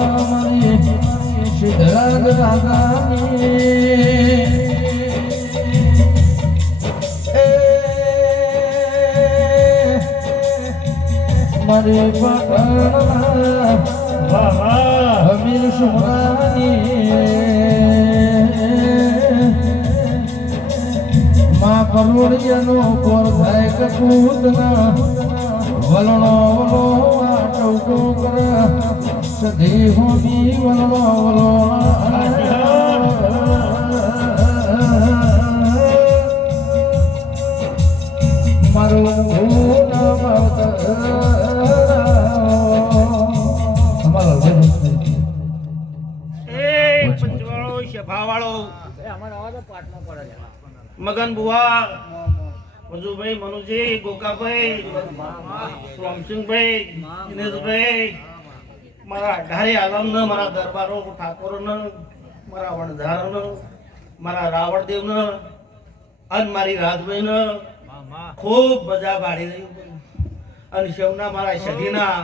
મારી સિદ્ધરાજ રાજાની એ મારી પકડ વાહ અમીર સુહાની માં કરોડિયાનો કોર થાય કપૂતના વલણો વલો આટો કર સધી હોમી વલણો. વલો મારું ભૂલ અમારો શફાવાળો મગન બુવા મજુભાઈ, મનુજી, ગોકાભાઈ રામસિંહભાઈ દિનેશભાઈ, મારા અઢારે આલમને, મારા દરબારો, ઠાકોરને, મારા વણધારને મારા રાવણદેવને અને મારી રાજભાઈને ખૂબ મજા પાડી રહી અને સૌના મારા સગીના,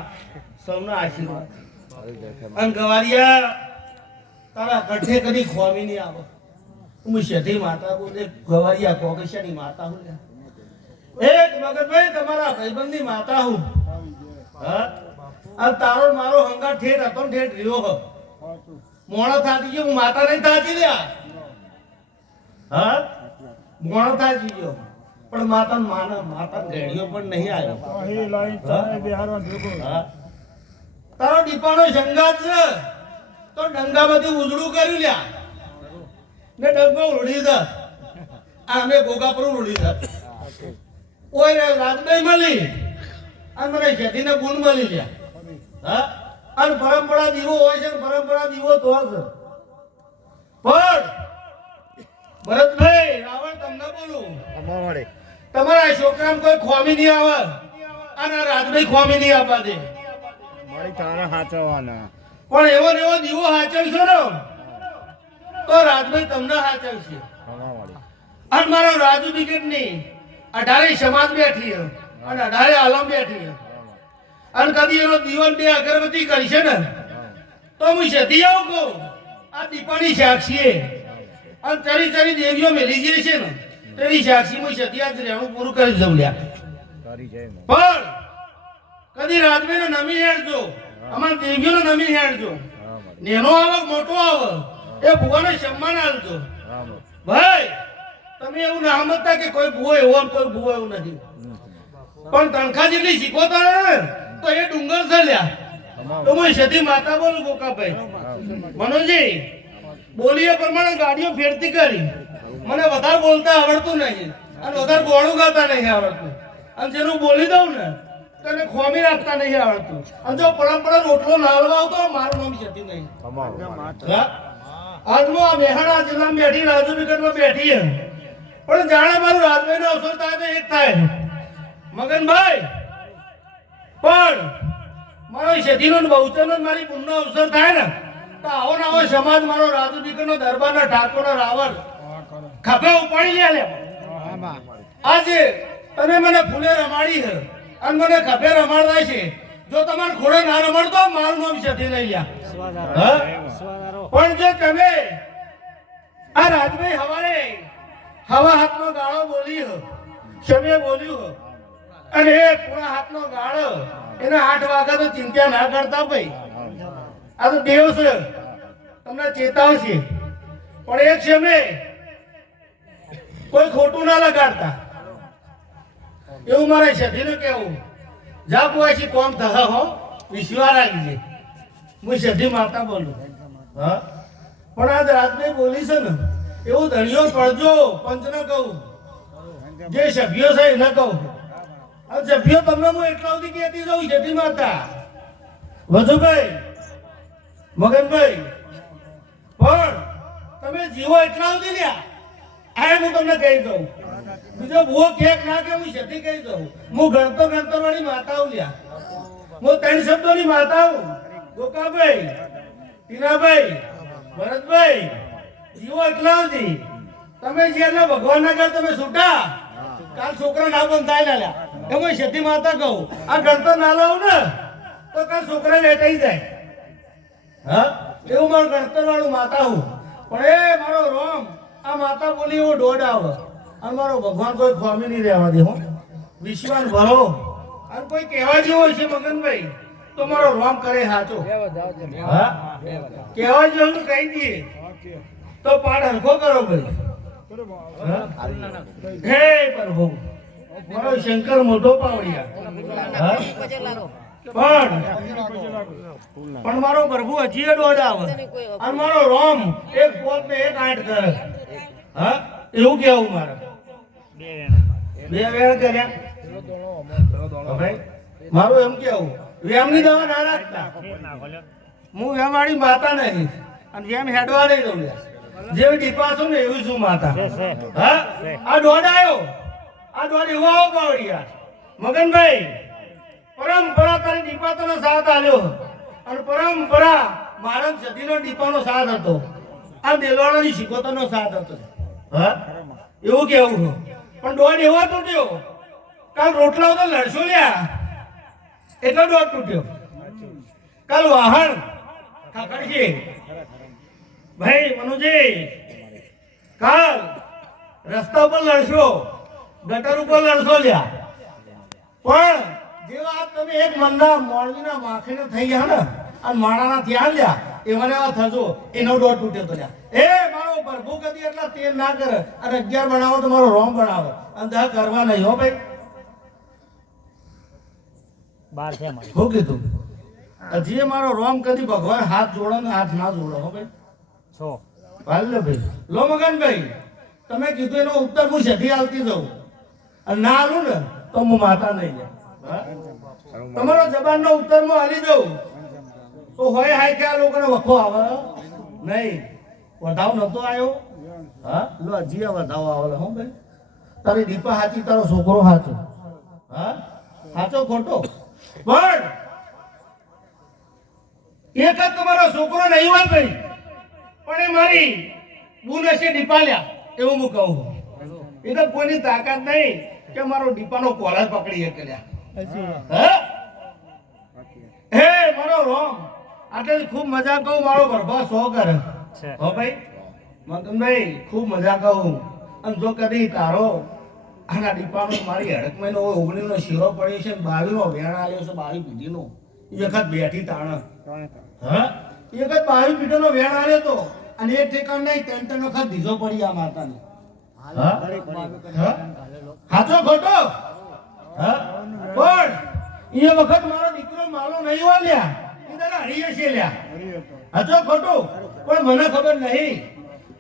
સૌના આશીર્વાદ. અને ગવારિયા, તારા કઠે કદી ખોમી નહીં આવો. હું શેઠી માતા બોલે, ગવારિયા કોકેશાની માતા હું. એક મગજભાઈ તમારા ભાઈબંધની માતા હું. હા? તારો મારો હંગા ઠેઠ હતો ઠેઠ રહ્યો હ. મોણો થાતી ગયો માતા નહીં થાતી રહ્યા. હા? મોણો થાતી ગયો. પણ માતા માના, માતા ઘેડિયો પણ નહીં આવ્યો તારો દીપાનો જંગા છે. તો ડંગા બધી ઉજળું કર્યું લ્યા. ને ડંગો ઉડી દે આ અમે ગોગા પર ઉડી દે ઓય રે મળી અને મને શેઠીને ગુણ મળી ગયા. હા? અને પરંપરા દીવો હોય છે ને પરંપરા દીવો તો છે. પણ ભરતભાઈ રાવણ તમને બોલું. તમારા છોકરાને કોઈ ખોમી નહીં આવે. અને રાજભાઈ ખોમી નહીં આપવા દે. પણ એવો ને એવો દીવો હાચવશો ને? તો રાજભાઈ તમને હાચવશે. અને મારો રાજુ વિકેટ નહીં. અઢારે સમાજ બેઠી છે અને અઢારે આલમ બેઠી છે અને કદી એનો દીવન બે અગરબત્તી કરશે ને તો હું સતી આવું કહું. આ દીપાની સાક્ષીએ. અને ચરી ચરી દેવીઓ મેલી જાય છે ને તેની સાક્ષી હું સતી આજ રહેવું પૂરું કરી દઉં લ્યા. પણ કદી રાજભાઈને નમી હેડજો. અમારા દેવીઓને નમી હેડજો. નેનો આવે મોટો આવે એ ભગવાન સન્માન આવજો ભાઈ તમે એવું ના સમજતા કે કોઈ ભૂવો એવો કોઈ ભૂવો એવું નથી. પણ તણખા જેટલી શીખવતા ને તો એ ડુંગર છે લ્યા. તો હું સતી માતા બોલું ગોકાભાઈ. મનોજી બોલી એ પ્રમાણે ગાડીઓ ફેરતી કરી. મને વધારે બોલતા આવડતું નહીં. અને વધારે ગોળું ગાતા નહીં આવડતું. અને જેનું બોલી દઉં ને તો એને ખોમી રાખતા નહીં આવડતું. અને જો પરંપરા રોટલો લાવવા આવતો મારું નામ જતી નહીં? આજમાં આ મહેસાણા જિલ્લામાં બેઠી રાજુ વિગતમાં બેઠી પણ જાણે મારું રાજભાઈ નો અવસર થાય તો એક થાય. મગનભાઈ, પણ મારો શેઠીનો ને બહુચરનો ને મારી પુણ્યનો અવસર થાય ને, તો આવો ને આવો સમાજ મારો રાજુ દીકરીનો દરબારનો ઠાકોરનો રાવણ ખભે ઉપાડી લે આજે તમે મને ફૂલે રમાડી છે અને મને ખભે રમાડતા છે. જો તમારે ખોડે ના રમાડતો, મારું નામ શેઠી નહીં લ્યા. પણ જો તમે આ રાજભાઈ હવારે હવા હાથનો ગાળો બોલી સમય બોલ્યું અને એ પૂરા હાથનો ગાળો, એને આઠ વાગ્યા તો ચિંતા ના કરતા ભાઈ. આ તો દેવ છે, તમને ચેતાવશે પણ એ ક્ષમે કોઈ ખોટું ના લગાડતા. એવું મારે સધીને કેવું જા પુવાશી કોમ થહ હો વિશ્વારાગી છે હું સધી માતા બોલું. હા? પણ આજ રાતને બોલી છે ને એવું ધણીઓ પડજો પંચને કહું. જે સભ્યો છે એને કહું. આ સભ્યો તમને હું એટલા સુધી કહેતી જઉં જતી માતા. વધુભાઈ મગનભાઈ, પણ તમે જીવો એટલા સુધી લ્યા આ હું તમને કહી દઉં. બીજો ભૂવો કેક ના કે હું જતી કહી દઉં. હું ગણતો ગણતો વાળી માતા લ્યા. હું ત્રણ શબ્દોની માતાઓ. ગોકાભાઈ, ટીનાભાઈ, ભરતભાઈ જીવો એટલા નથી તમે જે એટલે ભગવાન ના ઘર તમે છૂટા? કાલ છોકરા ના બંધાય લ્યા એમાં સતી માતા કહું આ ગણતર ના લાવું ને તો કાલ છોકરા વેટાઈ જાય. હા? એવું મારું ગણતર વાળું માતા હું. પણ એ મારો રોમ આ માતા બોલી એવો દોડ આવે. અને મારો ભગવાન કોઈ ખોમી નહીં રહેવા દે હું. વિશ્વાસ ભરો. અને કોઈ કહેવા જેવો છે મગનભાઈ તો મારો રોમ કરે સાચો હા? કહેવા જેવું કહી દઈએ. તો પાડ હલકો કરો ભાઈ હા? પ્રભુ. મારો શંકર મોટો પાવડિયા. પણ પણ મારો પ્રભુ હજી દોડ આવે. અને મારો રોમ એક પોત ને એક આઠ કરે. હા? એવું કેવું મારે. બે વેણ કર્યા. મારું એમ કેવું વેમની દવા ના હું વેમાળી માતા નહીં. અને વેમ હેડવા નહીં દઉં. જેવી ટીપા ને એવું શું માતા. હા? આ દોડ આવ્યો આ દોડ એવો પાવડિયા. મગનભાઈ પરંપરા તારી દીપાતોનો સાથ આવ્યો અને પરંપરા મારા સદીનો દીપાનો સાથ હતો. આ દેલવાડાની શિકોતરનો સાથ હતો. હા? એવું કેવું. પણ દોડ એવો તૂટ્યો. કાલ રોટલા તો લડશો લ્યા. એટલો દોડ તૂટ્યો. કાલ વાહન ખખડશે. ભાઈ મનુજી કાલ રસ્તા ઉપર લડશો ગટર ઉપર લડશો લ્યા. પણ જે વાત તમે એક મનના મોળવીના માખીને થઈ ગયા ને અને માણાના ધ્યાન લ્યા એવા મને એવા થશો એનો ડોટ તૂટ્યો તો એ મારો પ્રભુ કદી એટલા તેલ ના કરે અને અગિયાર બનાવો તો મારો રોમ બનાવો. અને દહ કરવા નહીં હો ભાઈ. બાર છે શું કીધું? હજી મારો રોમ કદી ભગવાન હાથ જોડો ને હાથ ના જોડો હો ભાઈ. છો. લો મગનભાઈ, તમે કીધું એનો ઉત્તર હું સધી આવતી જઉં. અને ના આલું ને, તો હું માતા નહીં? તમારો જબાનનો ઉત્તર હું હાલી દઉં. તો હોય હાય કે આ લોકોને વખો આવે? નહીં. વધાવ નતો આવ્યો હા? લો, હજી વધાવ આવે હો ભાઈ. તારી દીપા હાચી, તારો છોકરો હાચો. હા? સાચો ખોટો. પણ એક જ તમારો છોકરો નહીં હોય ભાઈ. પણ એ મારી બુન હશે દીપાલ્યા એવું હું કહું એ તો કોઈની તાકાત નહીં કે મારો દીપાનો કોલર પકડી હે? મારો રોમ. આટલે ખૂબ મજા કહું મારો ગરબા સો કરે હો ભાઈ? મગનભાઈ ખૂબ મજા કહું. અને જો કદી તારો આના દીપાનો મારી હડકમાં હોય ઓગણીનો શીરો પડ્યો છે બાવીનો વેણ આવ્યો છે બાવી પીઢીનો. એ વખત બેઠી તાણ. હા? એ વખત બાવી મીટરનો વેણ આવ્યો હતો અને એ ઠેકાણ નહીં ત્રણ ત્રણ વખત ધીઝો પડી આ માતાને. હા? હા? ખોટો? પણ એ વખત મારો દીકરો માલો નહીં હોય લ્યા. એ તારા હરીએ છે લ્યા. સાચો ખોટું? પણ મને ખબર નહીં.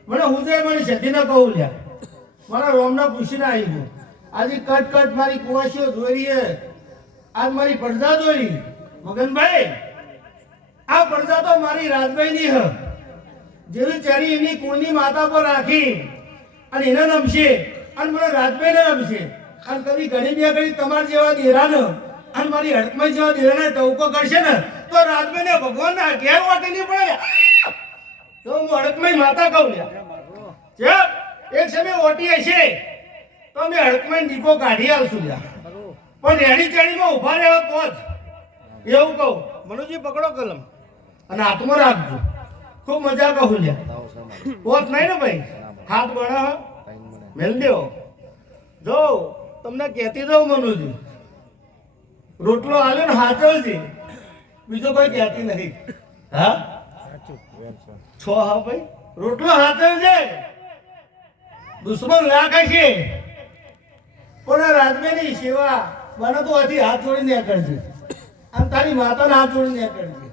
મને હું તો મારી સતીને કહું લ્યા. મારા રોમના પૂછીને આવી ગયું. આજે કટ કટ મારી કુવાસીઓ જોઈ રહી આજ મારી પડદા જોઈ. મગનભાઈ આ પડદા તો મારી રાજભાઈની હ. જેવી ચરી એની કુળની માતા પર રાખી અને એને નમશે અને મને રાજભાઈને નમશે. અને કદી ઘણી બે ઘડી તમારા જેવા દેરાને અને મારી હડકમાં જેવા દેરાને ટવકો કરશે ને. તો રાજભાઈને ભગવાનના ઘેર વાટે નહીં પડે. તો હું હડકમાં માતા કહું છે એક સમય ઓટી હશે, તો અમે હડકમાં દીપો કાઢી આવશું લ્યા. પણ એની ચડીમાં ઊભા રહેવા તો જ એવું કહું. મનુજી, પકડો કલમ. અને હાથમાં રાખજો. ખૂબ મજા કહું લે પોત નહીં ને ભાઈ? હાથ બળા મેલ દેવો. જો, તમને કહેતી દઉં મનુજી. રોટલો આલ્યો ને હાચવજી. બીજો કોઈ કહેતી નથી હા? છો હા ભાઈ? રોટલો હાચવજે. દુશ્મન રાખે છે પણ આ રાજવીની સેવા મને તો હજી હાથ જોડીને કરજે અને તારી માતાને હાથ જોડીને કરજે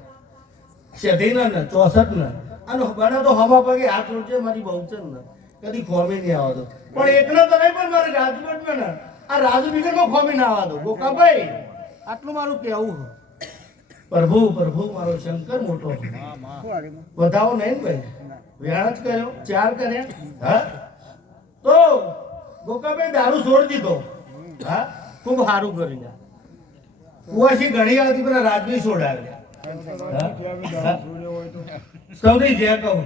શેઠીને ને ચોસઠ ને અને મને તો હવા પગે હાથ જોડજે મારી બહુચર ને. કદી ખોમી નહીં આવતો પણ એકનો તો નહીં, પણ મારે રાજકોટમાં ને. આ રાજનગરમાં ખોમી ના આવતો ગોકાભાઈ, આટલું મારું કહેવું હોય પ્રભુ પ્રભુ, મારો શંકર મોટો છે. વધાવો નહીં ભાઈ. વ્યાણ જ કર્યો, ચાર કર્યા. હા? તો ગોકાભાઈ દારૂ છોડી દીધો. હા? ખૂબ સારું કર્યું. કુવાસી ઘણી આવતી પેલા રાજવી છોડાવ્યા. સૌથી જે કહું.